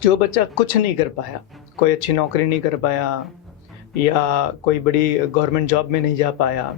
जो बच्चा कुछ नहीं कर पाया, कोई अच्छी नौकरी नहीं कर पाया या कोई बड़ी गवर्नमेंट जॉब में नहीं जा पाया,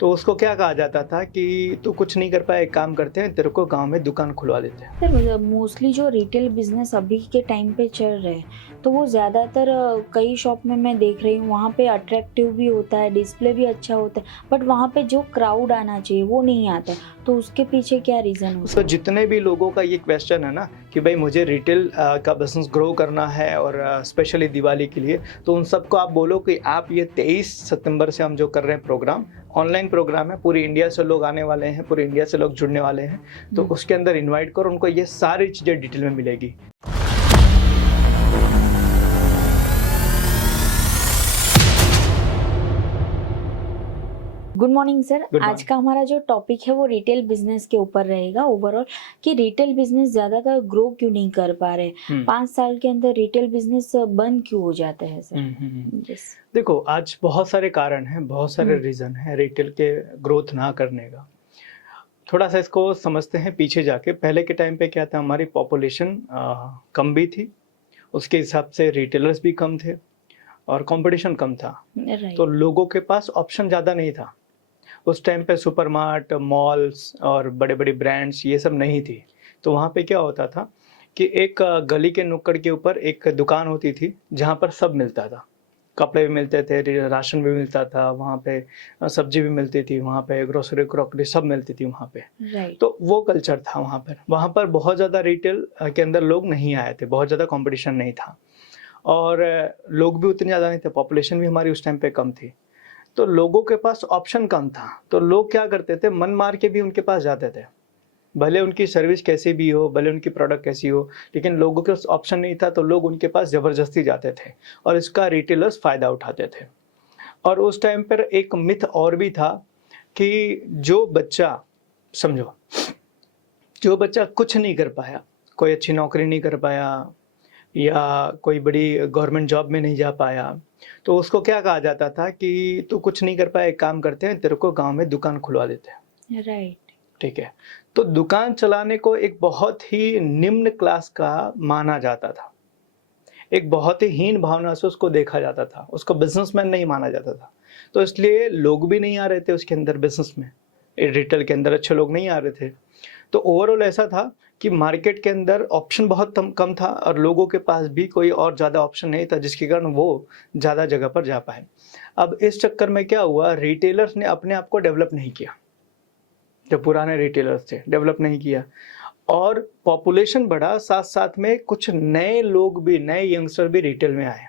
तो उसको क्या कहा जाता था कि तू कुछ नहीं कर पाया, एक काम करते हैं, तेरे को गाँव में दुकान खुलवा देते हैं। सर मोस्टली जो रिटेल बिजनेस अभी के टाइम पे चल रहे हैं तो वो ज़्यादातर कई शॉप में मैं देख रही हूँ वहाँ पे अट्रैक्टिव भी होता है, डिस्प्ले भी अच्छा होता है, बट वहाँ पे जो क्राउड आना चाहिए वो नहीं आता है। तो उसके पीछे क्या रीज़न हो उसका सकता जितने भी लोगों का ये क्वेश्चन है ना कि भाई मुझे रिटेल का बिज़नेस ग्रो करना है और स्पेशली दिवाली के लिए, तो उन सबको आप बोलो कि आप ये 23 सितंबर से हम जो कर रहे हैं प्रोग्राम, ऑनलाइन प्रोग्राम है, पूरी इंडिया से लोग आने वाले हैं, पूरी इंडिया से लोग जुड़ने वाले हैं, तो है? उसके अंदर इनवाइट करो, उनको ये सारी चीज़ें डिटेल में मिलेगी। Good morning sir. गुड आज मॉर्निंग। का हमारा जो टॉपिक है वो रिटेल बिजनेस के ऊपर रहेगा ओवरऑल, कि रिटेल बिजनेस ज़्यादातर ग्रो क्यों नहीं कर पा रहे, हुँ। 5 साल के अंदर रिटेल बिजनेस बंद क्यों हो जाता है सर? हुँ, हुँ, हुँ। यस। देखो, आज बहुत सारे कारण हैं, बहुत सारे हम्म। रीज़न हैं रिटेल के ग्रोथ ना करने का। थोड़ा-सा इसको समझते हैं पीछे जाके। पहले के टाइम पे क्या था, हमारी पॉपुलेशन कम भी थी, उसके हिसाब से रिटेलर्स भी कम थे और कॉम्पिटिशन कम था। तो राइट। लोगों के पास ऑप्शन ज़्यादा नहीं था। उस टाइम पे सुपरमार्ट, मॉल्स और बड़े-बड़े ब्रांड्स ये सब नहीं थी। तो वहाँ पे क्या होता था कि एक गली के नुक्कड़ के ऊपर एक दुकान होती थी, जहाँ पर सब मिलता था। कपड़े भी मिलते थे, राशन भी मिलता था, वहाँ पे सब्ज़ी भी मिलती थी, वहाँ पे ग्रोसरी, क्रॉकरी सब मिलती थी वहाँ पे। राइट। तो वो कल्चर था वहाँ पर। वहाँ पर बहुत ज़्यादा रिटेल के अंदर लोग नहीं आए थे, बहुत ज़्यादा कॉम्पिटिशन नहीं था और लोग भी उतने ज़्यादा नहीं थे, पॉपुलेशन भी हमारी उस टाइम पे कम थी। तो लोगों के पास ऑप्शन कम था, तो लोग क्या करते थे, मन मार के भी उनके पास जाते थे। भले उनकी सर्विस कैसी भी हो, भले उनकी प्रोडक्ट कैसी हो, लेकिन लोगों के पास ऑप्शन नहीं था, तो लोग उनके पास ज़बरदस्ती जाते थे और इसका रिटेलर्स फ़ायदा उठाते थे। और उस टाइम पर एक मिथ और भी था कि जो बच्चा, समझो, जो बच्चा कुछ नहीं कर पाया, कोई अच्छी नौकरी नहीं कर पाया या कोई बड़ी गवर्नमेंट जॉब में नहीं जा पाया, तो उसको क्या कहा जाता था कि तू कुछ नहीं कर पाया, एक काम करते हैं, तेरे को गाँव में दुकान खुलवा देते हैं। राइट। ठीक है? तो दुकान चलाने को एक बहुत ही निम्न क्लास का माना जाता था। एक बहुत ही हीन भावना से उसको देखा जाता था, उसको बिज़नेसमैन नहीं माना जाता था। तो इसलिए लोग भी नहीं आ रहे थे उसके अंदर बिज़नेस में, रिटेल के अंदर अच्छे लोग नहीं आ रहे थे। तो ओवरऑल ऐसा था कि मार्केट के अंदर ऑप्शन बहुत कम था और लोगों के पास भी कोई और ज़्यादा ऑप्शन नहीं था, जिसके कारण वो ज़्यादा जगह पर जा पाए। अब इस चक्कर में क्या हुआ, रिटेलर्स ने अपने आप को डेवलप नहीं किया। जो पुराने रिटेलर्स थे, डेवलप नहीं किया और पॉपुलेशन बढ़ा, साथ-साथ में कुछ नए लोग भी, नए यंगस्टर भी रिटेल में आए।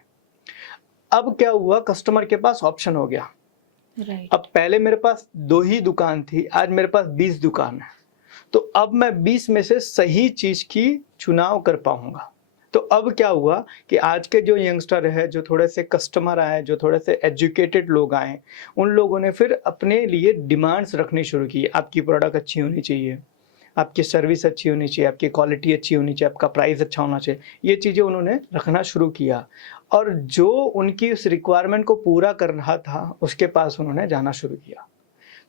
अब क्या हुआ, कस्टमर के पास ऑप्शन हो गया। राइट। अब पहले मेरे पास 2 ही दुकान थी, आज मेरे पास 20 दुकान है। तो अब मैं 20 में से सही चीज़ की चुनाव कर पाऊँगा। तो अब क्या हुआ कि आज के जो यंगस्टर है, जो थोड़े से कस्टमर आए, जो थोड़े से एजुकेटेड लोग आए, उन लोगों ने फिर अपने लिए डिमांड्स रखनी शुरू की। आपकी प्रोडक्ट अच्छी होनी चाहिए, आपकी सर्विस अच्छी होनी चाहिए, आपकी क्वालिटी अच्छी होनी चाहिए, आपका प्राइस अच्छा होना चाहिए। ये चीज़ें उन्होंने रखना शुरू किया और जो उनकी उस रिक्वायरमेंट को पूरा कर रहा था, उसके पास उन्होंने जाना शुरू किया।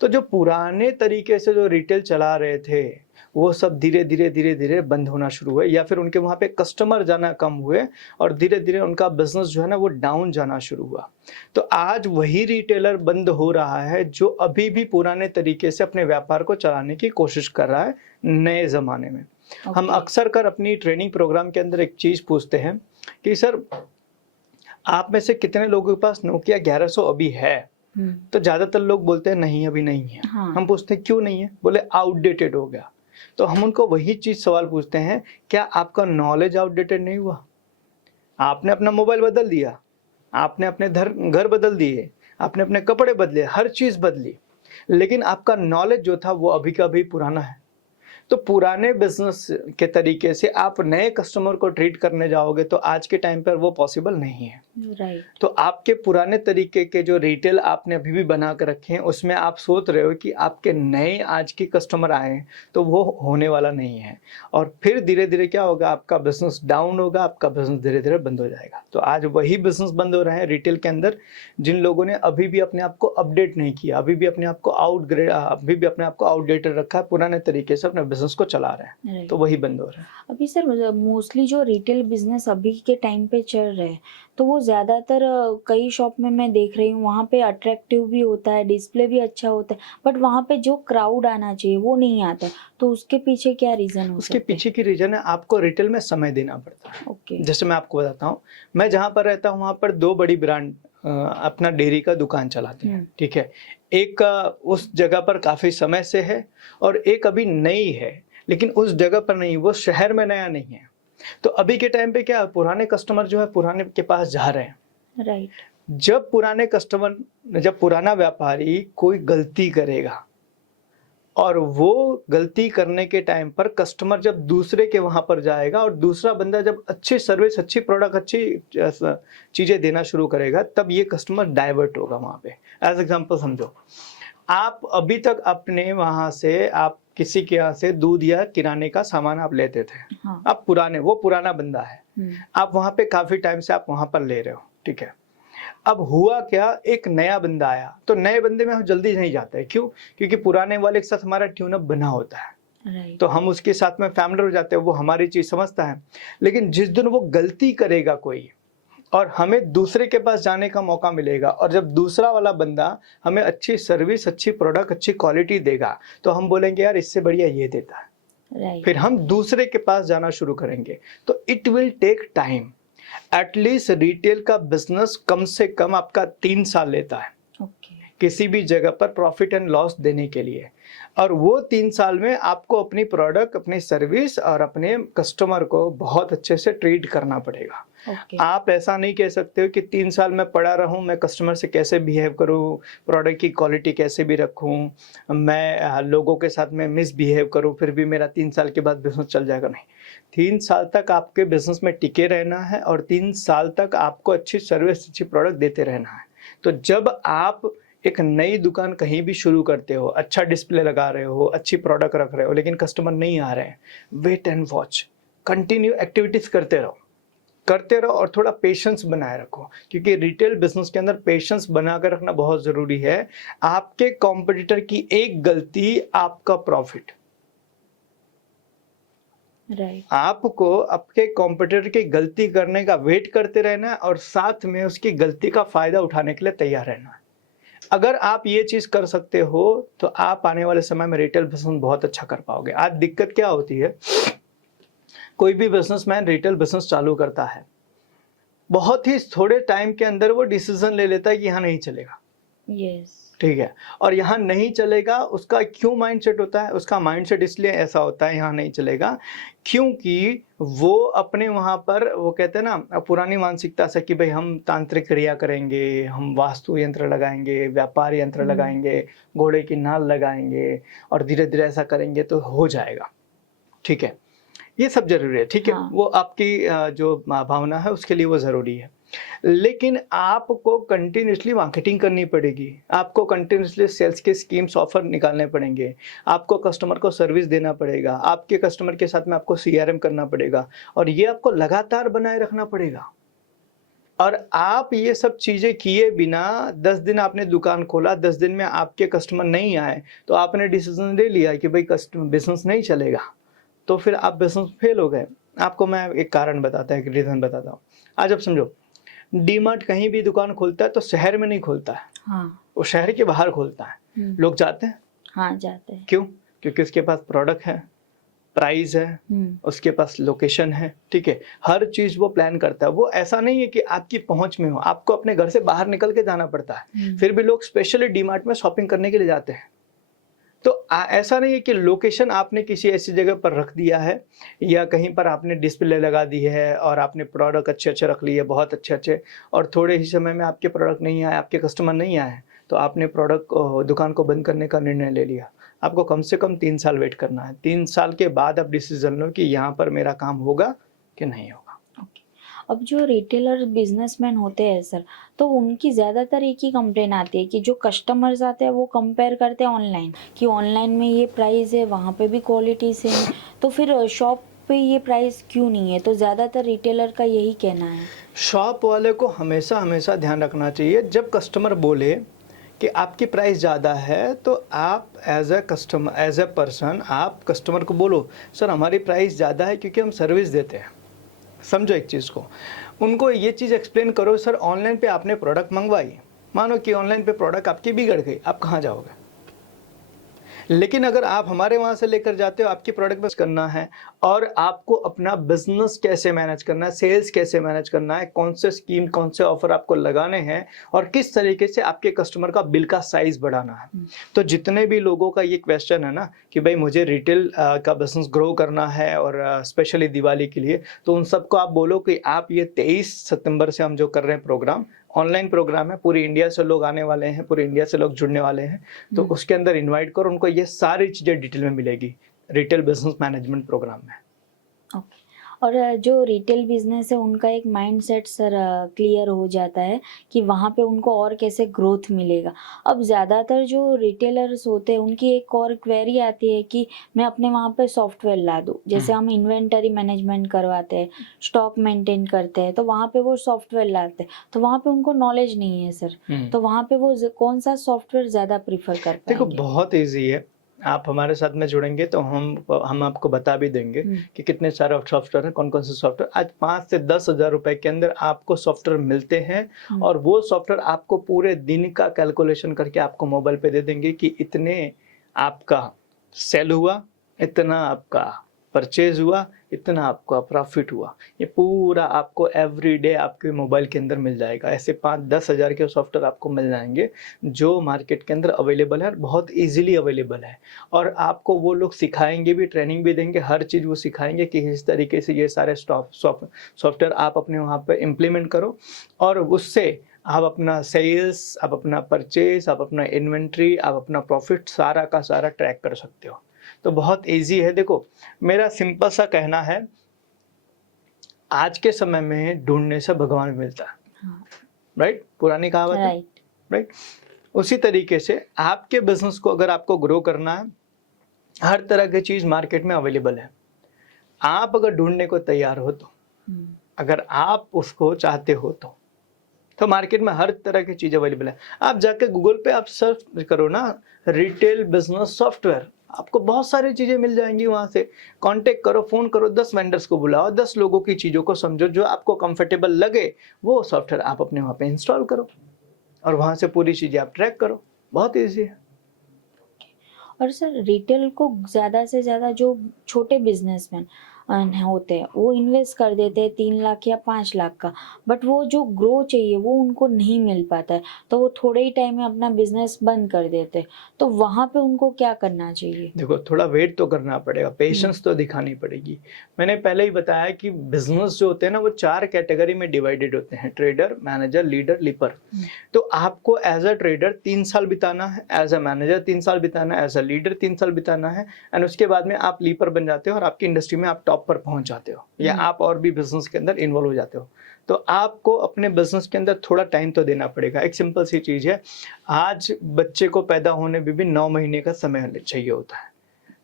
तो जो पुराने तरीके से जो रिटेल चला रहे थे, वो सब धीरे-धीरे, धीरे-धीरे बंद होना शुरू हुए या फिर उनके वहाँ पे कस्टमर जाना कम हुए और धीरे-धीरे उनका बिज़नेस जो है ना वो डाउन जाना शुरू हुआ। तो आज वही रिटेलर बंद हो रहा है जो अभी भी पुराने तरीके से अपने व्यापार को चलाने की कोशिश कर रहा है, नए ज़माने में। हम ओके। अक्सर कर अपनी ट्रेनिंग प्रोग्राम के अंदर एक चीज़ पूछते हैं कि सर, आप में से कितने लोगों के पास नोकिया 1100 अभी है? हम्म। तो ज़्यादातर लोग बोलते हैं नहीं, अभी नहीं है। हाँ। हम पूछते हैं क्यों नहीं है? बोले आउटडेटेड हो गया। तो हम उनको वही चीज़ सवाल पूछते हैं, क्या आपका नॉलेज आउटडेटेड नहीं हुआ? आपने अपना मोबाइल बदल दिया, आपने अपने घर बदल दिए, आपने अपने कपड़े बदले, हर चीज़ बदली, लेकिन आपका नॉलेज जो था वो अभी का अभी पुराना है। तो पुराने बिज़नेस के तरीके से आप नए कस्टमर को ट्रीट करने जाओगे तो आज के टाइम पर वो पॉसिबल नहीं है। राइट। तो आपके पुराने तरीके के जो रिटेल आपने अभी भी बना कर रखे हैं, उसमें आप सोच रहे हो कि आपके नए आज के कस्टमर आए हैं, तो वो होने वाला नहीं है। और फिर धीरे-धीरे क्या होगा, आपका बिज़नेस डाउन होगा, आपका बिज़नेस धीरे-धीरे बंद हो जाएगा। तो आज वही बिज़नेस बंद हो रहे हैं रिटेल के अंदर, जिन लोगों ने अभी भी अपने आप को अपडेट नहीं किया, अभी भी अपने आप को आउटडेटेड रखा है, पुराने तरीके से अपने बिज़नेस को चला रहे हैं, राइट। तो वही बंद हो रहा है। अभी सर मोस्टली जो रिटेल बिजनेस अभी के टाइम पे चल रहे हैं, तो वो ज़्यादातर कई शॉप में मैं देख रही हूँ, वहाँ पे अट्रैक्टिव भी होता है, डिस्प्ले भी अच्छा होता है, बट वहाँ पे जो क्राउड आना चाहिए वो नहीं आता है। तो उसके पीछे क्या रीज़न हो उसके सकते हैं? पीछे की रीज़न है, आपको रिटेल में समय देना पड़ता है। ओके। जैसे मैं आपको बताता हूँ, मैं जहाँ पर रहता हूँ वहाँ पर 2 बड़ी ब्रांड अपना डेयरी का दुकान चलाते हैं, ठीक है? एक उस जगह पर काफ़ी समय से है और एक अभी नई है, लेकिन उस जगह पर नहीं, वो शहर में नया नहीं है। तो अभी के टाइम पे क्या है, पुराने कस्टमर जो है पुराने के पास जा रहे हैं। राइट। जब पुराना व्यापारी कोई गलती करेगा और वो गलती करने के टाइम पर कस्टमर जब दूसरे के वहाँ पर जाएगा और दूसरा बंदा जब अच्छी सर्विस, अच्छी प्रोडक्ट, अच्छी चीज़ें देना शुरू करेगा, तब ये कस्टमर डाइवर्ट होगा वहाँ पे। एज एग्जांपल समझो, आप अभी तक अपने वहाँ से आप किसी के यहाँ से दूध या किराने का सामान आप लेते थे। हाँ। आप वो पुराना बंदा है। आप वहाँ पे काफ़ी टाइम से आप वहाँ पर ले रहे हो, ठीक है? अब हुआ क्या, एक नया बंदा आया, तो नए बंदे में हम जल्दी नहीं जाते हैं। क्यों? क्योंकि पुराने वाले के साथ हमारा ट्यून अप बना होता है, राइट। तो हम उसके साथ में फैमिलियर हो जाते हैं, वो हमारी चीज़ समझता है। लेकिन जिस दिन वो गलती करेगा कोई और हमें दूसरे के पास जाने का मौका मिलेगा और जब दूसरा वाला बंदा हमें अच्छी सर्विस, अच्छी प्रोडक्ट, अच्छी क्वालिटी देगा, तो हम बोलेंगे यार इससे बढ़िया ये देता है। राइट। फिर हम दूसरे के पास जाना शुरू करेंगे। तो it will take time. At least retail का बिजनेस कम से कम आपका 3 साल लेता है ओके। किसी भी जगह पर प्रॉफिट एंड लॉस देने के लिए। और वो 3 साल में आपको अपनी प्रोडक्ट, अपनी सर्विस और अपने कस्टमर को बहुत अच्छे से ट्रीट करना पड़ेगा। ओके। आप ऐसा नहीं कह सकते हो कि 3 साल मैं पड़ा रहूं, मैं कस्टमर से कैसे बिहेव करूं, प्रोडक्ट की क्वालिटी कैसे भी रखूं, मैं लोगों के साथ में मिसबिहेव करूं, फिर भी मेरा 3 साल के बाद बिजनेस चल जाएगा। नहीं, 3 साल तक आपके बिजनेस में टिके रहना है और 3 साल तक आपको अच्छी सर्विस, अच्छी प्रोडक्ट देते रहना है। तो जब आप एक नई दुकान कहीं भी शुरू करते हो, अच्छा डिस्प्ले लगा रहे हो, अच्छी प्रोडक्ट रख रहे हो, लेकिन कस्टमर नहीं आ रहे हैं, wait and watch, continue activities करते रहो और थोड़ा पेशेंस बनाए रखो, क्योंकि रिटेल बिजनेस के अंदर पेशेंस बना कर रखना बहुत ज़रूरी है। आपके कॉम्पिटिटर की एक गलती, आपका प्रॉफिट। राइट। आपको आपके कॉम्पिटिटर की गलती करने का वेट करते रहना है और साथ में उसकी गलती का फ़ायदा उठाने के लिए तैयार रहना है। अगर आप ये चीज़ कर सकते हो, तो आप आने वाले समय में रिटेल बिजनेस बहुत अच्छा कर पाओगे। आज दिक्कत क्या होती है, कोई भी बिजनेसमैन रिटेल बिजनेस चालू करता है, बहुत ही थोड़े टाइम के अंदर वो डिसीजन ले लेता है कि यहाँ नहीं चलेगा, यस। ठीक है? और यहाँ नहीं चलेगा, उसका क्यों माइंडसेट होता है? उसका माइंडसेट इसलिए ऐसा होता है यहाँ नहीं चलेगा, क्योंकि वो अपने वहाँ पर वो कहते हैं ना पुरानी मानसिकता से कि भाई हम तांत्रिक क्रिया करेंगे, हम वास्तु यंत्र लगाएंगे, व्यापार यंत्र लगाएंगे, घोड़े की नाल लगाएंगे और धीरे-धीरे ऐसा करेंगे तो हो जाएगा, ठीक है? ये सब ज़रूरी है, ठीक है? हाँ। वो आपकी जो भावना है उसके लिए वो ज़रूरी है। लेकिन आपको कंटिन्यूअसली मार्केटिंग करनी पड़ेगी, आपको कंटिन्यूअसली सेल्स के स्कीम्स ऑफर निकालने पड़ेंगे, आपको कस्टमर को सर्विस देना पड़ेगा, आपके कस्टमर के साथ में आपको सीआरएम करना पड़ेगा और ये आपको लगातार बनाए रखना पड़ेगा। और आप ये सब चीज़ें किए बिना 10 दिन आपने दुकान खोला, 10 दिन में आपके कस्टमर नहीं आए, तो आपने डिसीजन ले लिया कि भाई बिज़नेस नहीं चलेगा, तो फिर आप बिज़नेस फेल हो गए। आपको मैं एक कारण बताता हूँ, एक रीज़न बताता हूँ। आज आप समझो, डीमार्ट कहीं भी दुकान खोलता है तो शहर में नहीं खोलता है, हाँ। वो शहर के बाहर खोलता है। लोग जाते हैं, हाँ, जाते हैं। क्यों? क्योंकि उसके पास प्रोडक्ट है, प्राइस है, उसके पास लोकेशन है, ठीक है? हर चीज़ वो प्लान करता है। वो ऐसा नहीं है कि आपकी पहुँच में हो, आपको अपने घर से बाहर निकल के जाना पड़ता है। फिर भी लोग स्पेशली डीमार्ट में शॉपिंग करने के लिए जाते हैं। तो ऐसा नहीं है कि लोकेशन आपने किसी ऐसी जगह पर रख दिया है या कहीं पर आपने डिस्प्ले लगा दी है और आपने प्रोडक्ट अच्छे-अच्छे रख लिए, बहुत अच्छे-अच्छे, और थोड़े ही समय में आपके प्रोडक्ट नहीं आए, आपके कस्टमर नहीं आए, तो आपने दुकान को बंद करने का निर्णय ले लिया। आपको कम से कम 3 साल वेट करना है। 3 साल के बाद आप डिसीज़न लो कि यहाँ पर मेरा काम होगा कि नहीं होगा। ओके। अब जो रिटेलर बिजनेसमैन होते हैं सर, तो उनकी ज़्यादातर एक ही कंप्लेन आती है कि जो कस्टमर्स आते हैं वो कंपेयर करते हैं ऑनलाइन, कि ऑनलाइन में ये प्राइस है, वहाँ पे भी क्वालिटी सेम है, तो फिर शॉप पे ये प्राइस क्यों नहीं है? तो ज़्यादातर रिटेलर का यही कहना है। शॉप वाले को हमेशा हमेशा ध्यान रखना चाहिए, जब कस्टमर बोले कि आपकी प्राइस ज़्यादा है तो आप as a customer, as a person, आप कस्टमर को बोलो सर हमारी प्राइस ज़्यादा है क्योंकि हम सर्विस देते हैं। समझो एक चीज़ को, उनको ये चीज़ एक्सप्लेन करो, सर ऑनलाइन पे आपने प्रोडक्ट मंगवाई, मानो कि ऑनलाइन पे प्रोडक्ट आपकी बिगड़ गई, आप कहाँ जाओगे? लेकिन अगर आप हमारे वहाँ से लेकर जाते हो, आपकी प्रोडक्ट बस करना है और आपको अपना बिजनेस कैसे मैनेज करना है, सेल्स कैसे मैनेज करना है, कौन से स्कीम, कौन से ऑफर आपको लगाने हैं और किस तरीके से आपके कस्टमर का बिल का साइज बढ़ाना है। तो जितने भी लोगों का ये क्वेश्चन है ना कि भाई मुझे रिटेल का बिजनेस ग्रो करना है और स्पेशली दिवाली के लिए, तो उन सबको आप बोलो कि आप ये 23 सितंबर से हम जो कर रहे हैं प्रोग्राम, ऑनलाइन प्रोग्राम है, पूरी इंडिया से लोग आने वाले हैं, पूरी इंडिया से लोग जुड़ने वाले हैं, तो उसके अंदर इनवाइट करो, उनको ये सारी चीज़ें डिटेल में मिलेगी रिटेल बिजनेस मैनेजमेंट प्रोग्राम में। ओके। और जो रिटेल बिजनेस है उनका एक माइंडसेट सर क्लियर हो जाता है कि वहाँ पे उनको और कैसे ग्रोथ मिलेगा। अब ज़्यादातर जो रिटेलर्स होते हैं उनकी एक और क्वेरी आती है कि मैं अपने वहाँ पे सॉफ्टवेयर ला दूँ, जैसे हम इन्वेंटरी मैनेजमेंट करवाते हैं, स्टॉक मेंटेन करते हैं, तो वहाँ पे वो सॉफ्टवेयर लाते हैं, तो वहाँ पे उनको नॉलेज नहीं है सर, तो वहाँ पे वो कौन सा सॉफ्टवेयर ज़्यादा प्रीफर कर देखो पाएंगे? बहुत ईजी है, आप हमारे साथ में जुड़ेंगे तो हम आपको बता भी देंगे कि कितने सारे सॉफ्टवेयर हैं, कौन कौन से सॉफ्टवेयर आज 5 से 10,000 रुपए के अंदर आपको सॉफ्टवेयर मिलते हैं और वो सॉफ्टवेयर आपको पूरे दिन का कैलकुलेशन करके आपको मोबाइल पे दे देंगे कि इतने आपका सेल हुआ, इतना आपका परचेज हुआ, इतना आपका प्रॉफिट हुआ। ये पूरा आपको एवरीडे आपके मोबाइल के अंदर मिल जाएगा। ऐसे 5-10 हज़ार के सॉफ्टवेयर आपको मिल जाएंगे जो मार्केट के अंदर अवेलेबल है और बहुत इजीली अवेलेबल है, और आपको वो लोग सिखाएंगे भी, ट्रेनिंग भी देंगे, हर चीज़ वो सिखाएंगे कि इस तरीके से ये सारे सॉफ्टवेयर आप अपने वहाँ पर इम्प्लीमेंट करो और उससे आप अपना सेल्स, आप अपना परचेज, आप अपना इन्वेंट्री, आप अपना प्रॉफिट सारा का सारा ट्रैक कर सकते हो। तो बहुत इजी है। देखो मेरा सिंपल सा कहना है, आज के समय में ढूंढने से भगवान मिलता है, हाँ, राइट? पुरानी कहावत है, राइट। राइट? उसी तरीके से आपके बिजनेस को अगर आपको ग्रो करना है, हर तरह की चीज मार्केट में अवेलेबल है। आप अगर ढूंढने को तैयार हो तो, अगर आप उसको चाहते हो तो मार्केट में हर तरह की चीज अवेलेबल है। आप जाके गूगल पे आप सर्च करो ना रिटेल बिजनेस सॉफ्टवेयर, आपको बहुत सारी चीजें मिल जाएंगी। वहां से कांटेक्ट करो, फोन करो, 10 वेंडर्स को बुलाओ, 10 लोगों की चीजों को समझो, जो आपको कंफर्टेबल लगे वो सॉफ्टवेयर आप अपने वहां पे इंस्टॉल करो और वहां से पूरी चीजें आप ट्रैक करो। बहुत ईजी है। और सर रिटेल को ज़्यादा से ज़्यादा जो छोटे बिजनेसमैन होते हैं वो इन्वेस्ट कर देते हैं 3 लाख या 5 लाख का, बट वो जो ग्रो चाहिए वो उनको नहीं मिल पाता है, तो वो थोड़े ही टाइम में अपना बिजनेस बंद कर देते हैं, तो वहाँ पे उनको क्या करना चाहिए? देखो थोड़ा वेट तो करना पड़ेगा, पेशेंस तो दिखानी पड़ेगी। मैंने पहले ही बताया कि बिजनेस जो होते हैं ना वो 4 कैटेगरी में डिवाइडेड होते हैं, ट्रेडर, मैनेजर, लीडर, लीपर। तो आपको एज अ ट्रेडर 3 साल बिताना है, एज अ मैनेजर 3 साल बिताना है, एज अ लीडर 3 साल बिताना है, एंड उसके बाद में आप लीपर बन जाते हो और आपकी इंडस्ट्री में आप टॉप पर पहुंच जाते हो, या आप और भी बिजनेस के अंदर इन्वॉल्व हो जाते हो। तो आपको अपने बिजनेस के अंदर थोड़ा टाइम तो देना पड़ेगा। एक सिंपल सी चीज है, आज बच्चे को पैदा होने में भी 9 महीने का समय चाहिए होता है,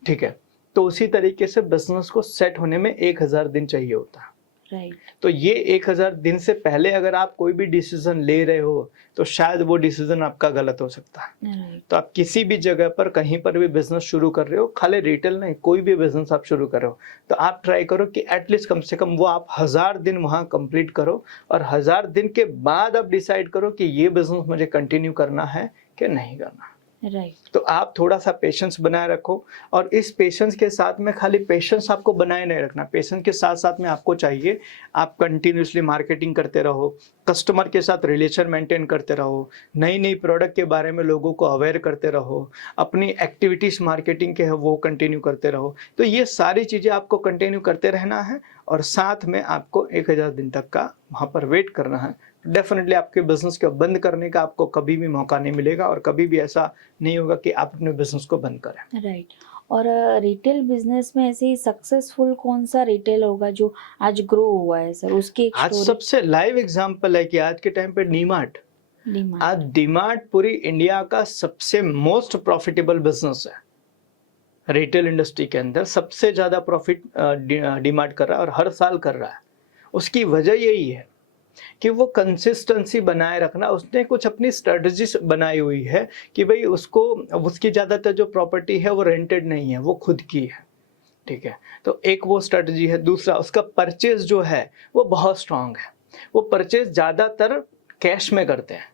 ठीक है? तो उसी तरीके से बिजनेस को सेट होने में 1000 दिन चाहिए होता है। राइट। तो ये 1000 दिन से पहले अगर आप कोई भी डिसीजन ले रहे हो तो शायद वो डिसीजन आपका गलत हो सकता है। राइट। तो आप किसी भी जगह पर कहीं पर भी बिजनेस शुरू कर रहे हो, खाली रिटेल नहीं, कोई भी बिजनेस आप शुरू कर रहे हो, तो आप ट्राई करो कि एटलीस्ट कम से कम वो आप 1000 दिन वहां कंप्लीट करो और 1000 दिन के बाद आप डिसाइड करो कि ये बिजनेस मुझे कंटिन्यू करना है कि नहीं करना। राइट। तो आप थोड़ा सा पेशेंस बनाए रखो, और इस पेशेंस के साथ में खाली पेशेंस आपको बनाए नहीं रखना, पेशेंस के साथ साथ में आपको चाहिए आप कंटिन्यूसली मार्केटिंग करते रहो, कस्टमर के साथ रिलेशन मेंटेन करते रहो, नई नई प्रोडक्ट के बारे में लोगों को अवेयर करते रहो, अपनी एक्टिविटीज़ मार्केटिंग के है वो कंटिन्यू करते रहो। तो ये सारी चीज़ें आपको कंटिन्यू करते रहना है और साथ में आपको 1000 दिन तक का वहाँ पर वेट करना है। डेफिनेटली आपके बिजनेस को बंद करने का आपको कभी भी मौका नहीं मिलेगा और कभी भी ऐसा नहीं होगा कि आप अपने बिजनेस को बंद करें। राइट। और रिटेल बिजनेस में ऐसे ही सक्सेसफुल कौन सा रिटेल होगा जो आज ग्रो हुआ है सर, उसकी एक आज स्टोरी। सबसे लाइव एग्जांपल है कि आज के टाइम पे डीमार्ट, डीमार्ट। आज डीमार्ट पूरी इंडिया का सबसे मोस्ट प्रॉफिटेबल बिजनेस है। रिटेल इंडस्ट्री के अंदर सबसे ज्यादा प्रॉफिट डीमार्ट कर रहा है और हर साल कर रहा है। उसकी वजह यही है कि वो कंसिस्टेंसी बनाए रखना, उसने कुछ अपनी स्ट्रेटजी बनाई हुई है कि भाई उसको, उसकी ज़्यादातर जो प्रॉपर्टी है वो रेंटेड नहीं है, वो खुद की है। ठीक है, तो एक वो स्ट्रेटजी है। दूसरा, उसका परचेज जो है वो बहुत स्ट्रांग है। वो परचेज ज़्यादातर कैश में करते हैं,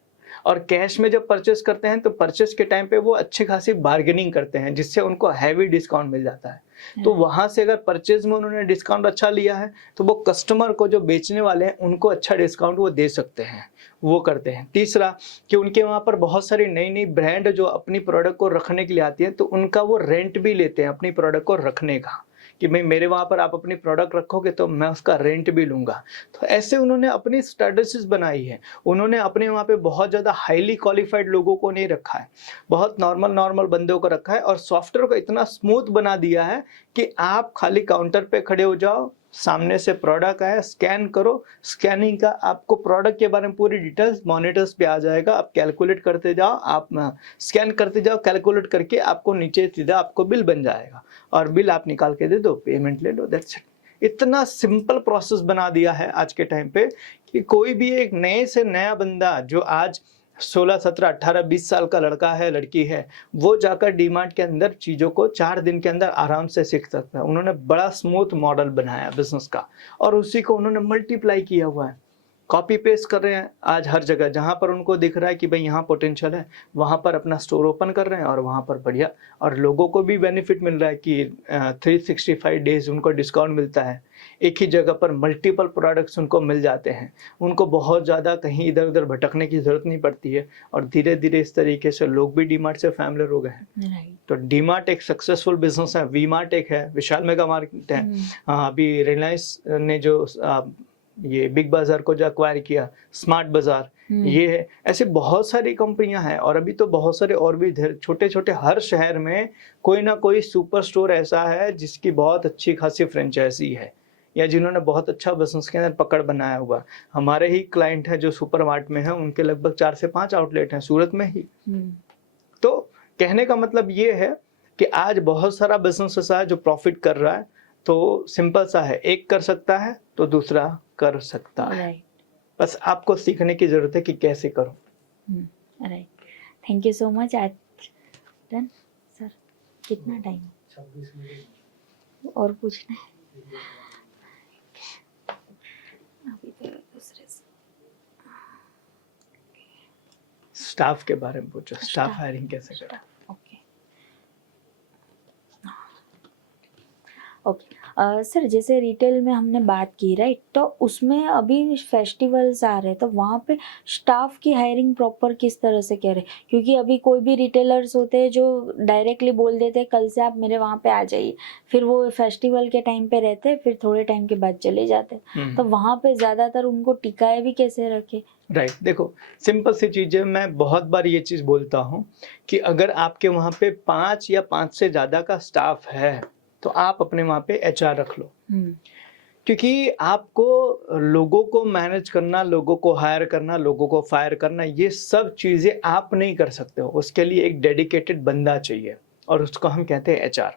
और कैश में जब परचेस करते हैं तो परचेस के टाइम पे वो अच्छी खासी बार्गेनिंग करते हैं, जिससे उनको हैवी डिस्काउंट मिल जाता है। तो वहां से अगर परचेज में उन्होंने डिस्काउंट अच्छा लिया है तो वो कस्टमर को, जो बेचने वाले हैं, उनको अच्छा डिस्काउंट वो दे सकते हैं, वो करते हैं। तीसरा, कि उनके वहाँ पर बहुत सारी नई नई ब्रांड जो अपनी प्रोडक्ट को रखने के लिए आती है, तो उनका वो रेंट भी लेते हैं अपनी प्रोडक्ट को रखने का, कि भाई मेरे वहाँ पर आप अपनी प्रोडक्ट रखोगे तो मैं उसका रेंट भी लूँगा। तो ऐसे उन्होंने अपनी स्ट्रेटजीज बनाई है। उन्होंने अपने वहाँ पे बहुत ज़्यादा हाईली क्वालिफाइड लोगों को नहीं रखा है, बहुत नॉर्मल बंदों को रखा है, और सॉफ्टवेयर को इतना स्मूथ बना दिया है कि आप खाली काउंटर पे खड़े हो जाओ, सामने से प्रोडक्ट आया, स्कैन करो, स्कैनिंग का आपको प्रोडक्ट के बारे में पूरी डिटेल्स मॉनिटर्स पे आ जाएगा। आप कैलकुलेट करते जाओ, आप स्कैन करते जाओ, कैलकुलेट करके आपको नीचे सीधा आपको बिल बन जाएगा, और बिल आप निकाल के दे दो, पेमेंट ले लो, दैट्स इट। इतना सिंपल प्रोसेस बना दिया है आज के टाइम पे कि कोई भी एक नए से नया बंदा जो आज 16, 17, 18, 20 साल का लड़का है, लड़की है, वो जाकर डीमार्ट के अंदर चीज़ों को 4 दिन के अंदर आराम से सीख सकता है। उन्होंने बड़ा स्मूथ मॉडल बनाया बिजनेस का, और उसी को उन्होंने मल्टीप्लाई किया हुआ है। कॉपी पेस्ट कर रहे हैं आज हर जगह, जहाँ पर उनको दिख रहा है कि भाई यहाँ पोटेंशियल है, वहाँ पर अपना स्टोर ओपन कर रहे हैं, और वहाँ पर बढ़िया, और लोगों को भी बेनिफिट मिल रहा है कि 365 डेज उनको डिस्काउंट मिलता है। एक ही जगह पर मल्टीपल प्रोडक्ट्स उनको मिल जाते हैं, उनको बहुत ज़्यादा कहीं इधर उधर भटकने की ज़रूरत नहीं पड़ती है, और धीरे धीरे इस तरीके से लोग भी डीमार्ट से फैमिलियर हो गए हैं। तो डीमार्ट एक सक्सेसफुल बिजनेस है। वी मार्ट एक है, विशाल मेगा मार्केट है। अभी रिलायंस ने जो ये बिग बाजार को जो एक्वायर किया, स्मार्ट बाजार, ये है। ऐसे बहुत सारी कंपनियां हैं, और अभी तो बहुत सारे और भी छोटे छोटे, हर शहर में कोई ना कोई सुपर स्टोर ऐसा है जिसकी बहुत अच्छी खासी फ्रेंचाइजी है, या जिन्होंने बहुत अच्छा बिजनेस के अंदर पकड़ बनाया हुआ। हमारे ही क्लाइंट हैं जो सुपर मार्ट में है, उनके लगभग 4 से 5 आउटलेट हैं सूरत में ही। तो कहने का मतलब ये है कि आज बहुत सारा बिजनेस ऐसा है जो प्रॉफिट कर रहा है। तो सिंपल सा है, एक कर सकता है तो दूसरा कर सकता है। बस आपको सीखने की जरूरत है कि कैसे करो। Right, thank you so much. आज डन सर, कितना टाइम 26 मिनट और पूछना है? अभी तो दूसरे स्टाफ के बारे में पूछो, स्टाफ हायरिंग कैसे करें। ओके ओके सर, जैसे रिटेल में हमने बात की, राइट, तो उसमें अभी फेस्टिवल्स आ रहे हैं, तो वहाँ पे स्टाफ की हायरिंग प्रॉपर किस तरह से करें? क्योंकि अभी कोई भी रिटेलर्स होते हैं जो डायरेक्टली बोल देते हैं कल से आप मेरे वहाँ पे आ जाइए, फिर वो फेस्टिवल के टाइम पे रहते हैं, फिर थोड़े टाइम के बाद चले जाते हैं, तो वहाँ पे ज़्यादातर उनको टिकाए भी कैसे रखें? राइट, देखो सिंपल सी चीज़ है। मैं बहुत बार ये चीज़ बोलता हूँ कि अगर आपके वहाँ पे 5 या 5 से ज़्यादा का स्टाफ है तो आप अपने वहाँ पे एचआर रख लो, क्योंकि आपको लोगों को मैनेज करना, लोगों को हायर करना, लोगों को फायर करना, ये सब चीज़ें आप नहीं कर सकते हो। उसके लिए एक डेडिकेटेड बंदा चाहिए, और उसको हम कहते हैं एचआर।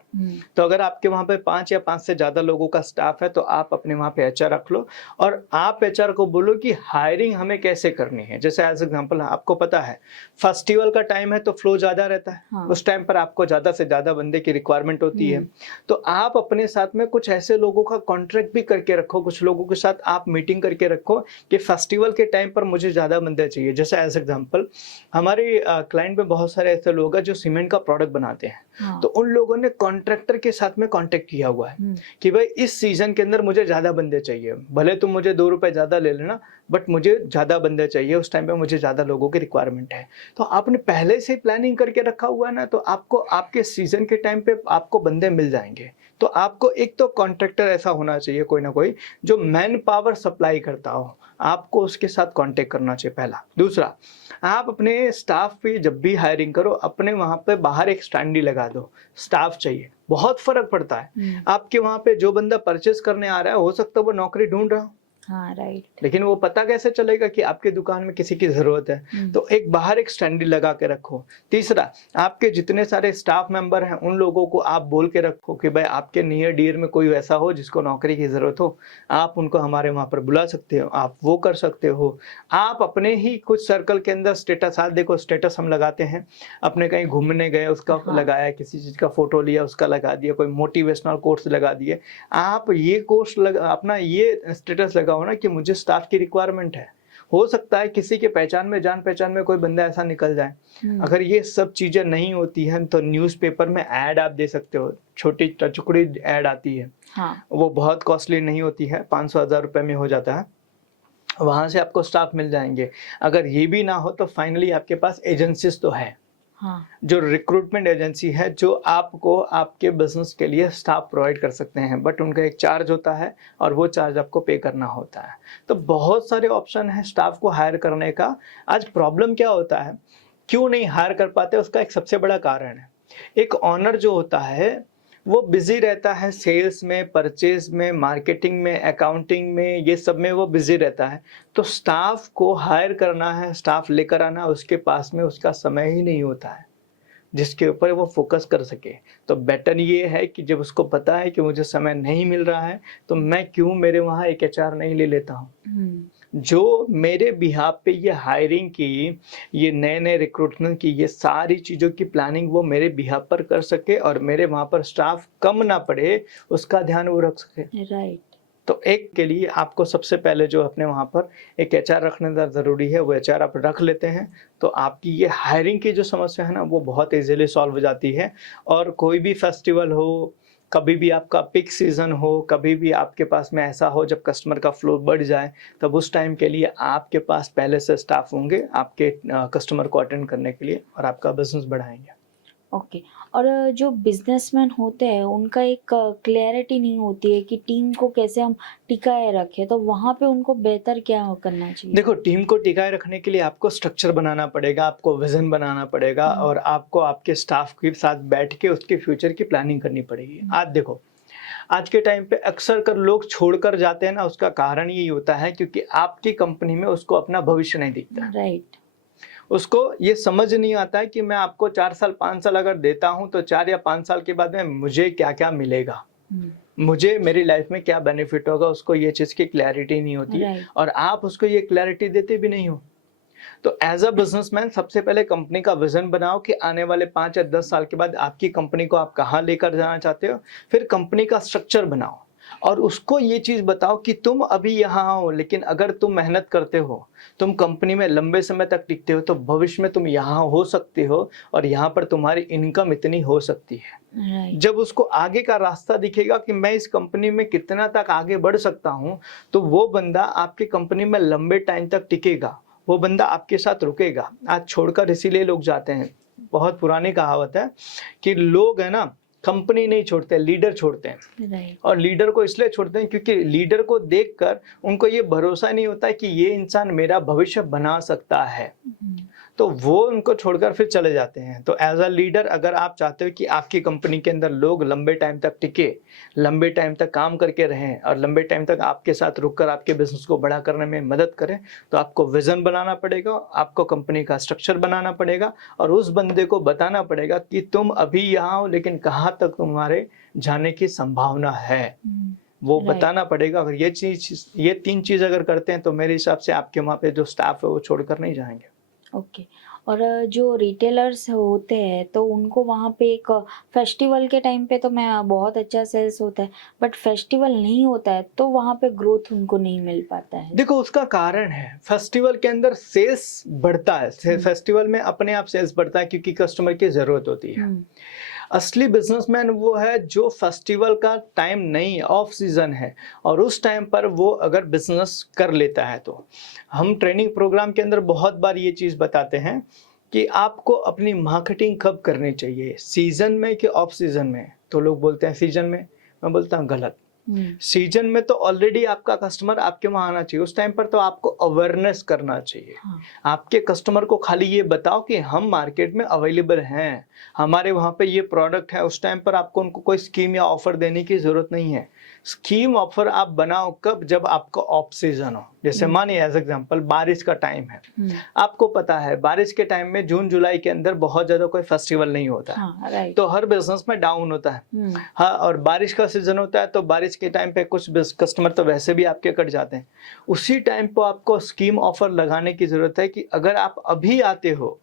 तो अगर आपके वहाँ पे 5 या 5 से ज़्यादा लोगों का स्टाफ है तो आप अपने वहाँ पे एचआर रख लो, और आप एचआर को बोलो कि हायरिंग हमें कैसे करनी है। जैसे एज एग्जांपल, आपको पता है फेस्टिवल का टाइम है तो फ्लो ज़्यादा रहता है। हाँ। उस टाइम पर आपको ज़्यादा से ज़्यादा बंदे की रिक्वायरमेंट होती है, तो आप अपने साथ में कुछ ऐसे लोगों का कॉन्ट्रैक्ट भी करके रखो, कुछ लोगों के साथ आप मीटिंग करके रखो कि फेस्टिवल के टाइम पर मुझे ज़्यादा बंदे चाहिए। जैसे एज एग्जाम्पल, हमारे क्लाइंट में बहुत सारे ऐसे लोग हैं जो सीमेंट का प्रोडक्ट बनाते हैं। हाँ। तो उन लोगों ने कॉन्ट्रैक्टर के साथ में कांटेक्ट किया हुआ है कि भाई इस सीजन के अंदर मुझे ज्यादा बंदे चाहिए, भले तुम मुझे 2 रुपए ज्यादा ले लेना, बट मुझे ज़्यादा बंदे चाहिए, उस टाइम पे मुझे ज़्यादा लोगों की रिक्वायरमेंट है। तो आपने पहले से प्लानिंग करके रखा हुआ है ना, तो आपको आपके सीज़न के टाइम पे आपको बंदे मिल जाएंगे। तो आपको एक तो कॉन्ट्रैक्टर ऐसा होना चाहिए कोई ना कोई जो मैन पावर सप्लाई करता हो, आपको उसके साथ कांटेक्ट करना चाहिए पहला। दूसरा, आप अपने स्टाफ पे जब भी हायरिंग करो, अपने वहाँ पे बाहर एक स्टैंडी लगा दो, स्टाफ चाहिए, बहुत फ़र्क पड़ता है। आपके वहाँ पे जो बंदा परचेज़ करने आ रहा है, हो सकता है वो नौकरी ढूँढ रहा हो, हाँ, राइट। लेकिन वो पता कैसे चलेगा कि आपकी दुकान में किसी की ज़रूरत है? तो एक बाहर एक स्टैंडी लगा के रखो। तीसरा, आपके जितने सारे स्टाफ मेंबर हैं, उन लोगों को आप बोल के रखो कि भाई आपके नियर डियर में कोई ऐसा हो जिसको नौकरी की ज़रूरत हो, आप उनको हमारे वहाँ पर बुला सकते हो, आप वो कर सकते हो। आप अपने ही कुछ सर्कल के अंदर स्टेटस, आज देखो स्टेटस हम लगाते हैं, अपने कहीं घूमने गए उसका हाँ। लगाया, किसी चीज़ का फ़ोटो लिया उसका लगा दिया, कोई मोटिवेशनल कोट्स लगा दिए। आप ये कोट्स अपना ये स्टेटस लगाओ ना कि मुझे स्टाफ की रिक्वायरमेंट है। हो सकता है किसी के पहचान में, जान पहचान में कोई बंदा ऐसा निकल जाए। अगर ये सब चीज़ें नहीं होती हैं तो न्यूज़पेपर में ऐड आप दे सकते हो, छोटी टचुकड़ी ऐड आती है, हाँ, वो बहुत कॉस्टली नहीं होती है, 500-1000 रुपए में हो जाता है। वहाँ से आपको स्टाफ मिल जाएंगे। अगर ये भी ना हो तो फाइनली आपके पास एजेंसीज तो है, हाँ, जो रिक्रूटमेंट एजेंसी है, जो आपको आपके बिजनेस के लिए स्टाफ प्रोवाइड कर सकते हैं, बट उनका एक चार्ज होता है और वो चार्ज आपको पे करना होता है। तो बहुत सारे ऑप्शन हैं स्टाफ को हायर करने का। आज प्रॉब्लम क्या होता है, क्यों नहीं हायर कर पाते, उसका एक सबसे बड़ा कारण है, एक ऑनर जो होता है वो बिजी रहता है सेल्स में, परचेज में, मार्केटिंग में, अकाउंटिंग में, ये सब में वो बिजी रहता है। तो स्टाफ को हायर करना है, स्टाफ लेकर आना, उसके पास में उसका समय ही नहीं होता है जिसके ऊपर वो फोकस कर सके। तो बेटर ये है कि जब उसको पता है कि मुझे समय नहीं मिल रहा है, तो मैं क्यों मेरे वहाँ एक एचआर नहीं ले लेता हूँ जो मेरे बिहाफ पे ये हायरिंग की, ये नए-नए रिक्रूटमेंट की, ये सारी चीज़ों की प्लानिंग वो मेरे बिहाफ पर कर सके और मेरे वहाँ पर स्टाफ कम ना पड़े, उसका ध्यान वो रख सके। राइट। तो एक के लिए आपको सबसे पहले जो अपने वहाँ पर एक एचआर रखना ज़रूरी है, वो एचआर आप रख लेते हैं, तो आपकी ये हायरिंग की जो समस्या है ना, वो बहुत ईज़िली सॉल्व हो जाती है। और कोई भी फेस्टिवल हो, कभी भी आपका पीक सीज़न हो, कभी भी आपके पास में ऐसा हो जब कस्टमर का फ्लो बढ़ जाए, तब उस टाइम के लिए आपके पास पहले से स्टाफ होंगे आपके कस्टमर को अटेंड करने के लिए और आपका बिज़नेस बढ़ाएँगे। ओके। और जो बिजनेसमैन होते हैं उनका एक क्लैरिटी नहीं होती है कि टीम को कैसे हम टिकाए रखें, तो वहाँ पे उनको बेहतर क्या करना चाहिए? देखो, टीम को टिकाए रखने के लिए आपको स्ट्रक्चर बनाना पड़ेगा, आपको विज़न बनाना पड़ेगा और आपको आपके स्टाफ के साथ बैठ के उसके फ्यूचर की प्लानिंग करनी पड़ेगी। आज देखो, आज के टाइम पे अक्सर कर लोग छोड़कर जाते हैं ना, उसका कारण यही होता है क्योंकि आपकी कंपनी में उसको अपना भविष्य नहीं दिखता। राइट। उसको ये समझ नहीं आता है कि मैं आपको 4 साल 5 साल अगर देता हूँ तो 4 या 5 साल के बाद में मुझे क्या-क्या मिलेगा? मुझे मेरी लाइफ में क्या बेनिफिट होगा, उसको ये चीज़ की क्लैरिटी नहीं होती है राइट। और आप उसको ये क्लैरिटी देते भी नहीं हो। तो एज़ अ बिज़नेसमैन सबसे पहले कंपनी का विज़न बनाओ कि आने वाले 5 या 10 साल के बाद आपकी कंपनी को आप कहाँ लेकर जाना चाहते हो। फिर कंपनी का स्ट्रक्चर बनाओ और उसको ये चीज़ बताओ कि तुम अभी यहाँ हो, लेकिन अगर तुम मेहनत करते हो, तुम कंपनी में लंबे समय तक टिकते हो, तो भविष्य में तुम यहाँ हो सकते हो और यहाँ पर तुम्हारी इनकम इतनी हो सकती है। राइट। जब उसको आगे का रास्ता दिखेगा कि मैं इस कंपनी में कितना तक आगे बढ़ सकता हूँ, तो वो बंदा आपकी कंपनी में लंबे टाइम तक टिकेगा, वो बंदा आपके साथ रुकेगा। आज छोड़कर इसीलिए लोग जाते हैं। बहुत पुरानी कहावत है कि लोग है ना, कंपनी नहीं छोड़ते, लीडर छोड़ते हैं। राइट। और लीडर को इसलिए छोड़ते हैं क्योंकि लीडर को देखकर उनको ये भरोसा नहीं होता है कि ये इंसान मेरा भविष्य बना सकता है, तो वो उनको छोड़कर फिर चले जाते हैं। तो एज अ लीडर अगर आप चाहते हो कि आपकी कंपनी के अंदर लोग लंबे टाइम तक टिके, लंबे टाइम तक काम करके रहें और लंबे टाइम तक आपके साथ रुककर आपके बिजनेस को बड़ा करने में मदद करें, तो आपको विजन बनाना पड़ेगा, आपको कंपनी का स्ट्रक्चर बनाना पड़ेगा और उस बंदे को बताना पड़ेगा कि तुम अभी यहाँ हो लेकिन कहाँ तक तुम्हारे जाने की संभावना है, वो राइट। बताना पड़ेगा। अगर ये 3 चीज़ अगर करते हैं तो मेरे हिसाब से आपके वहाँ पे जो स्टाफ है वो छोड़कर नहीं जाएंगे। ओके। और जो रिटेलर्स होते हैं तो उनको वहाँ पे एक फेस्टिवल के टाइम पे तो मैं बहुत अच्छा सेल्स होता है, बट फेस्टिवल नहीं होता है तो वहाँ पे ग्रोथ उनको नहीं मिल पाता है। देखो, उसका कारण है, फेस्टिवल के अंदर सेल्स बढ़ता है, फेस्टिवल में अपने आप सेल्स बढ़ता है क्योंकि कस्टमर की ज़रूरत होती है। असली बिजनेसमैन वो है जो फेस्टिवल का टाइम नहीं, ऑफ सीजन है, और उस टाइम पर वो अगर बिजनेस कर लेता है तो हम ट्रेनिंग प्रोग्राम के अंदर बहुत बार ये चीज़ बताते हैं कि आपको अपनी मार्केटिंग कब करनी चाहिए, सीजन में कि ऑफ सीजन में। तो लोग बोलते हैं सीजन में, मैं बोलता हूँ गलत। सीजन में तो ऑलरेडी आपका कस्टमर आपके वहां आना चाहिए, उस टाइम पर तो आपको अवेयरनेस करना चाहिए। हाँ। आपके कस्टमर को खाली ये बताओ कि हम मार्केट में अवेलेबल हैं, हमारे वहां पे ये प्रोडक्ट है। उस टाइम पर आपको उनको कोई स्कीम या ऑफर देने की जरूरत नहीं है। स्कीम ऑफर आप बनाओ कब, जब आपको ऑफ सीजन हो। जैसे मानिए एज एग्जांपल बारिश का टाइम है, आपको पता है बारिश के टाइम में जून जुलाई के अंदर बहुत ज्यादा कोई फेस्टिवल नहीं होता है। हाँ, राइट। तो हर बिजनेस में डाउन होता है। हाँ, और बारिश का सीजन होता है तो बारिश के टाइम पे कुछ कस्टमर तो वैसे भी आपके कट जाते हैं। उसी टाइम पे आपको स्कीम ऑफर लगाने की जरूरत है कि अगर आप अभी आते हो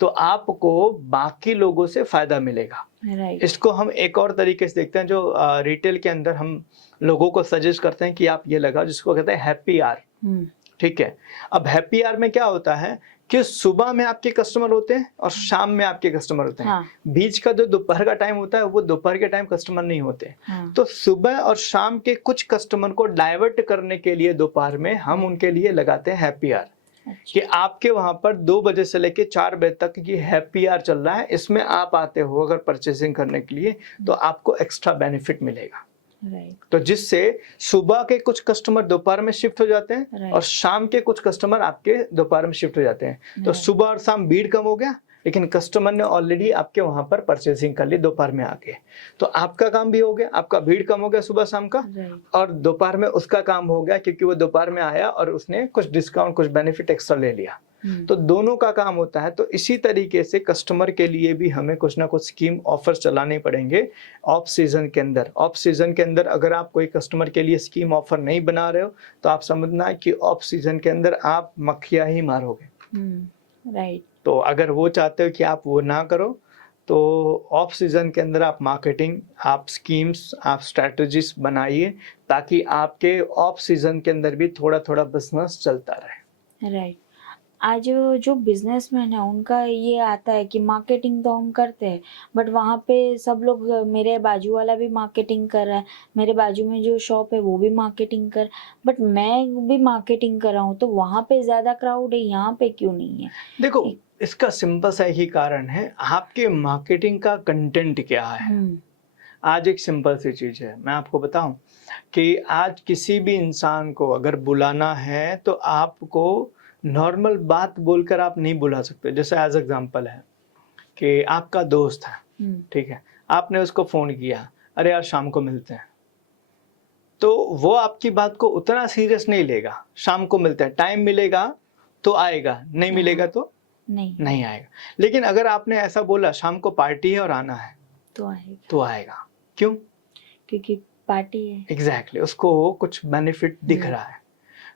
तो आपको बाकी लोगों से फायदा मिलेगा। राइट। इसको हम एक और तरीके से देखते हैं, जो रिटेल के अंदर हम लोगों को सजेस्ट करते हैं कि आप ये लगाओ, जिसको कहते हैं हैप्पी आवर। ठीक है, अब हैप्पी आवर में क्या होता है कि सुबह में आपके कस्टमर होते हैं और शाम में आपके कस्टमर होते हैं। हाँ। बीच का जो दोपहर का टाइम होता है वो दोपहर के टाइम कस्टमर नहीं होते। हाँ। तो सुबह और शाम के कुछ कस्टमर को डाइवर्ट करने के लिए दोपहर में हम उनके लिए लगाते हैं हैप्पी आवर। कि आपके वहां पर 2 बजे से लेके 4 बजे तक ये हैप्पी आवर चल रहा है, इसमें आप आते हो अगर परचेसिंग करने के लिए तो आपको एक्स्ट्रा बेनिफिट मिलेगा। राइट। तो जिससे सुबह के कुछ कस्टमर दोपहर में शिफ्ट हो जाते हैं Right. और शाम के कुछ कस्टमर आपके दोपहर में शिफ्ट हो जाते हैं। तो Right. सुबह और शाम भीड़ कम हो गया, लेकिन कस्टमर ने ऑलरेडी आपके वहां पर परचेसिंग कर ली दोपहर में आके। तो आपका काम भी हो गया, आपका भीड़ कम हो गया सुबह शाम का, राइट। और दोपहर में उसका काम हो गया क्योंकि वो दोपहर में आया और उसने कुछ डिस्काउंट, कुछ बेनिफिट एक्स्ट्रा ले लिया। तो दोनों का काम होता है। तो इसी तरीके से कस्टमर के लिए भी हमें कुछ ना कुछ स्कीम ऑफर चलाने पड़ेंगे ऑफ सीजन के अंदर। ऑफ सीजन के अंदर अगर आप कोई कस्टमर के लिए स्कीम ऑफर नहीं बना रहे हो तो आप समझना कि ऑफ सीजन के अंदर आप मक्खियां ही मारोगे। राइट। तो अगर वो चाहते हो कि आप वो ना करो तो ऑफ सीजन के अंदर आप मार्केटिंग, आप स्कीम्स, आप स्ट्रेटजीज बनाइए ताकि आपके ऑफ सीजन के अंदर भी थोड़ा थोड़ा बिजनेस चलता रहे। राइट। आज जो बिजनेसमैन है उनका ये आता है कि मार्केटिंग तो हम करते हैं, बट वहाँ पे सब लोग, मेरे बाजू वाला भी मार्केटिंग कर रहा है, मेरे बाजू में जो शॉप है वो भी मार्केटिंग कर, बट मैं भी मार्केटिंग कर रहा हूँ, तो वहाँ पे ज़्यादा क्राउड है, यहाँ पे क्यों नहीं है? देखो, इसका सिंपल सा ही कारण है, आपके मार्केटिंग का कंटेंट क्या है। आज एक सिंपल सी चीज है, मैं आपको बताऊं कि आज किसी भी इंसान को अगर बुलाना है तो आपको नॉर्मल बात बोलकर आप नहीं बुला सकते। जैसे एज एग्जांपल है कि आपका दोस्त है, ठीक है, आपने उसको फोन किया, अरे यार शाम को मिलते हैं, तो वो आपकी बात को उतना सीरियस नहीं लेगा। शाम को मिलते हैं, टाइम मिलेगा तो आएगा, नहीं मिलेगा तो नहीं आएगा। लेकिन अगर आपने ऐसा बोला शाम को पार्टी है और आना है तो आएगा। क्यों? क्योंकि पार्टी है। एग्जैक्टली, उसको कुछ बेनिफिट दिख रहा है।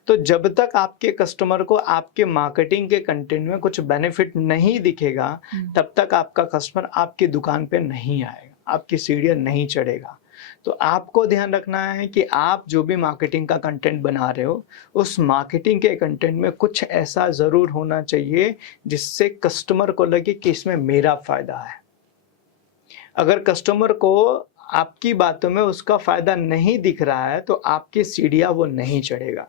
तो जब तक आपके कस्टमर को आपके मार्केटिंग के कंटेंट में कुछ बेनिफिट नहीं दिखेगा तब तक आपका कस्टमर आपकी दुकान पे नहीं आएगा, आपकी सीढ़ियां नहीं चढ़ेगा। तो आपको ध्यान रखना है कि आप जो भी मार्केटिंग का कंटेंट बना रहे हो उस मार्केटिंग के कंटेंट में कुछ ऐसा जरूर होना चाहिए जिससे कस्टमर को लगे कि इसमें मेरा फायदा है। अगर कस्टमर को आपकी बातों में उसका फायदा नहीं दिख रहा है तो आपकी सीढ़ियां वो नहीं चढ़ेगा।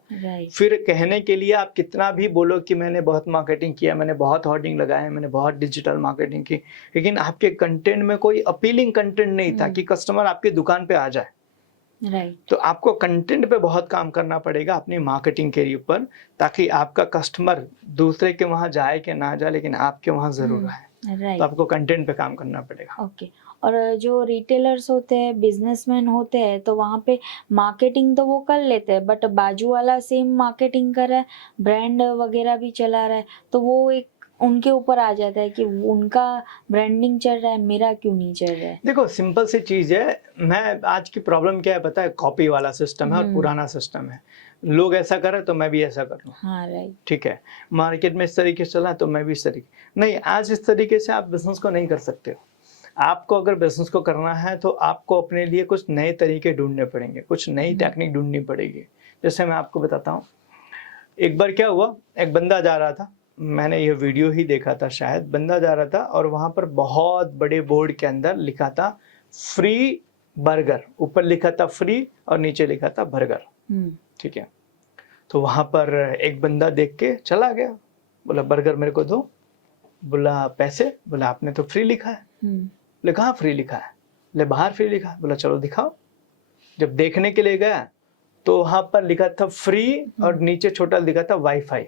फिर कहने के लिए आप कितना भी बोलो कि मैंने बहुत मार्केटिंग किया, मैंने बहुत होर्डिंग लगाए, मैंने बहुत डिजिटल मार्केटिंग की, लेकिन आपके कंटेंट में कोई अपीलिंग कंटेंट नहीं था कि कस्टमर आपकी दुकान पे आ जाए। तो आपको कंटेंट पे बहुत काम करना पड़ेगा अपनी मार्केटिंग के ऊपर, ताकि आपका कस्टमर दूसरे के वहां जाए कि ना जाए लेकिन आपके वहां जरूर आए। तो आपको कंटेंट पे काम करना पड़ेगा। ओके। और जो रिटेलर्स होते हैं, बिजनेसमैन होते हैं, तो वहाँ पे मार्केटिंग तो वो कर लेते हैं, बट बाजू वाला सेम मार्केटिंग कर रहा है, ब्रांड वगैरह भी चला रहा है, तो वो एक उनके ऊपर आ जाता है कि उनका ब्रांडिंग चल रहा है, मेरा क्यों नहीं चल रहा है। देखो सिंपल सी चीज है, मैं आज की प्रॉब्लम क्या है पता है, कॉपी वाला सिस्टम है और पुराना सिस्टम है। लोग ऐसा कर रहे तो मैं भी ऐसा कर लूं। हाँ, राइट। ठीक है, मार्केट में इस तरीके से चला तो मैं भी इस तरीके नहीं। आज इस तरीके से आप बिजनेस को नहीं कर सकते हो। आपको अगर बिजनेस को करना है तो आपको अपने लिए कुछ नए तरीके ढूंढने पड़ेंगे, कुछ नई टेक्निक ढूंढनी पड़ेगी। जैसे मैं आपको बताता हूँ, एक बार क्या हुआ, एक बंदा जा रहा था, मैंने ये वीडियो ही देखा था शायद, बंदा जा रहा था और वहाँ पर बहुत बड़े बोर्ड के अंदर लिखा था फ्री बर्गर, ऊपर लिखा था फ्री और नीचे लिखा था बर्गर। ठीक है, तो वहाँ पर एक बंदा देख के चला गया, बोला बर्गर मेरे को दो, बोला पैसे, बोला आपने तो फ्री लिखा है, बोले कहाँ फ्री लिखा है, बोले बाहर फ्री लिखा है, बोला चलो दिखाओ। जब देखने के लिए गया तो वहाँ पर लिखा था फ्री और नीचे छोटा लिखा था वाईफाई,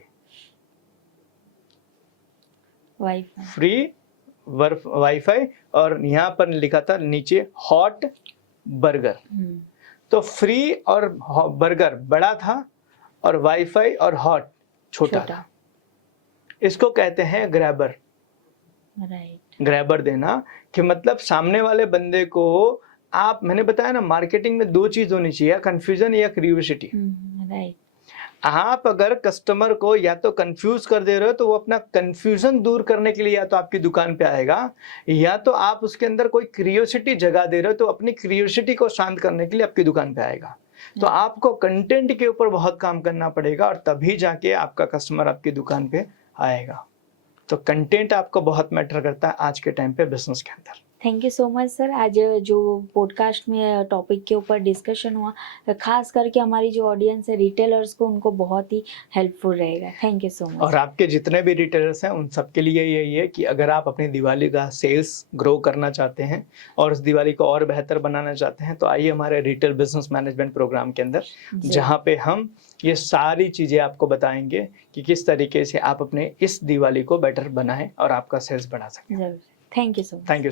फ्री वाईफाई, और यहाँ पर लिखा था नीचे हॉट बर्गर। तो फ्री और बर्गर बड़ा था और वाईफाई और हॉट छोटा था। इसको कहते हैं ग्रैबर। राइट, ग्रैबर देना कि मतलब सामने वाले बंदे को आप, मैंने बताया ना मार्केटिंग में दो चीज होनी चाहिए, कंफ्यूजन या क्यूरियोसिटी। राइट, आप अगर कस्टमर को या तो कंफ्यूज कर दे रहे हो तो वो अपना कंफ्यूजन दूर करने के लिए या तो आपकी दुकान पे आएगा, या तो आप उसके अंदर कोई क्यूरियोसिटी जगा दे रहे हो तो अपनी क्यूरियोसिटी को शांत करने के लिए आपकी दुकान पे आएगा। तो आपको कंटेंट के ऊपर बहुत काम करना पड़ेगा और तभी जाके आपका कस्टमर आपकी दुकान पे आएगा। तो कंटेंट आपको बहुत मैटर करता है आज के टाइम पे बिजनेस के अंदर। Thank you so much sir. आज जो पॉडकास्ट में टॉपिक के ऊपर डिस्कशन हुआ, खास करके हमारी जो ऑडियंस है रिटेलर्स को, उनको बहुत ही हेल्पफुल रहेगा। Thank you so much. और आपके जितने भी रिटेलर्स हैं उन सबके लिए यही है कि अगर आप अपनी दिवाली का सेल्स ग्रो करना चाहते हैं और उस दिवाली को और बेहतर बनाना चाहते हैं तो आइए हमारे रिटेल बिजनेस मैनेजमेंट प्रोग्राम के अंदर, जहाँ पे हम ये सारी चीज़ें आपको बताएंगे कि किस तरीके से आप अपने इस दिवाली को बेटर बनाएं और आपका सेल्स बढ़ा सकें। जरूर। Thank you so much. Thank you.